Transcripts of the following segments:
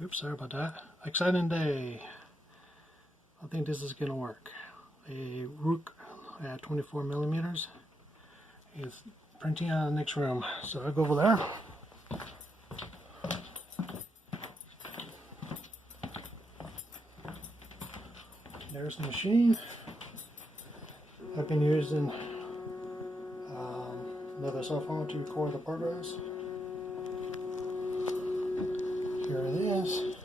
Oops, sorry about that. Exciting day. I think this is gonna work. A rook at 24 millimeters is printing on the next room. So I go over there. There's the machine. I've been using another cell phone to record the progress. Here it is.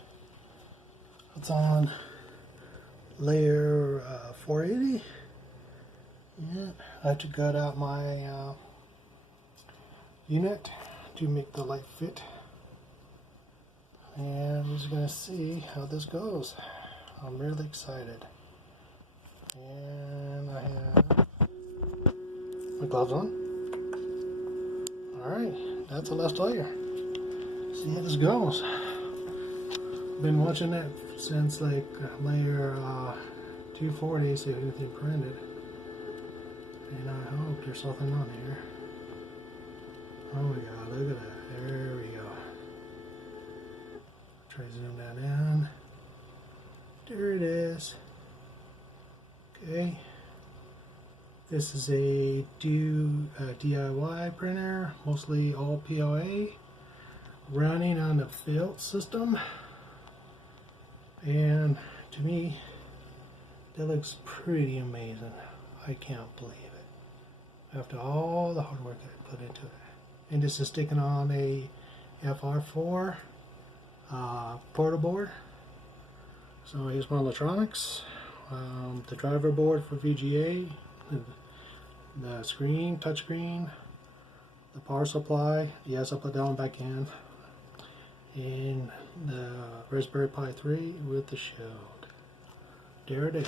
It's on layer 480. Yeah, I have to gut out my unit to make the light fit. And we're just going to see how this goes. I'm really excited. And I have my gloves on. Alright, that's the last layer. See how this goes. Been watching it since like layer 240, see if anything printed. And I hope there's something on here. Oh my god, look at that. There we go. Try to zoom that in. There it is. Okay. This is a DIY printer, mostly all PLA, running on the field system. And to me, that looks pretty amazing. I can't believe it. After all the hard work I put into it. And this is sticking on a FR4 portal board. So here's my electronics. The driver board for VGA, the screen, touch screen, the power supply, yes, I put that one back in, and the Raspberry Pi 3 with the shield. There it is.